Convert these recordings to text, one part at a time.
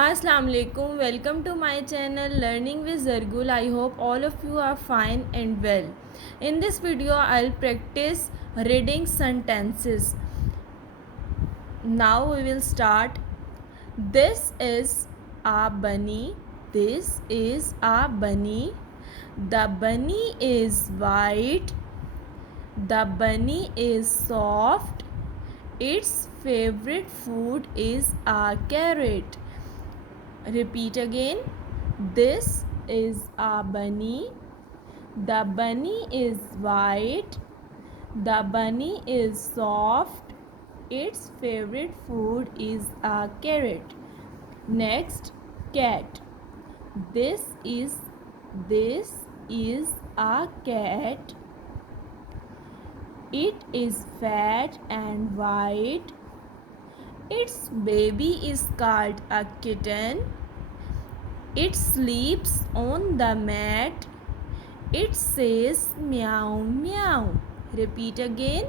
Assalamu alaikum. Welcome to my channel Learning with Zargull. I hope all of you are fine and well. In this video, I'll practice reading sentences. Now we will start. This is a bunny. This is a bunny. The bunny is white. The bunny is soft. Its favorite food is a carrot. Repeat again. This is a bunny. The bunny is white. The bunny is soft. Its favorite food is a carrot. Next, cat. This is a cat. It is fat and white. Its baby is called a kitten. It sleeps on the mat. It says meow meow. Repeat again.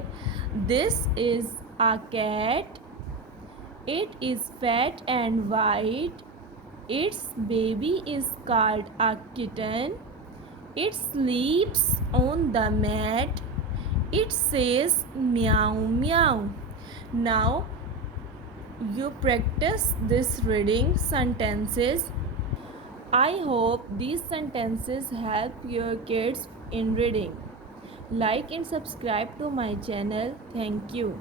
This is a cat. It is fat and white. Its baby is called a kitten. It sleeps on the mat. It says meow meow. Now you practice this reading sentences. I hope these sentences help your kids in reading. Like and subscribe to my channel. Thank you.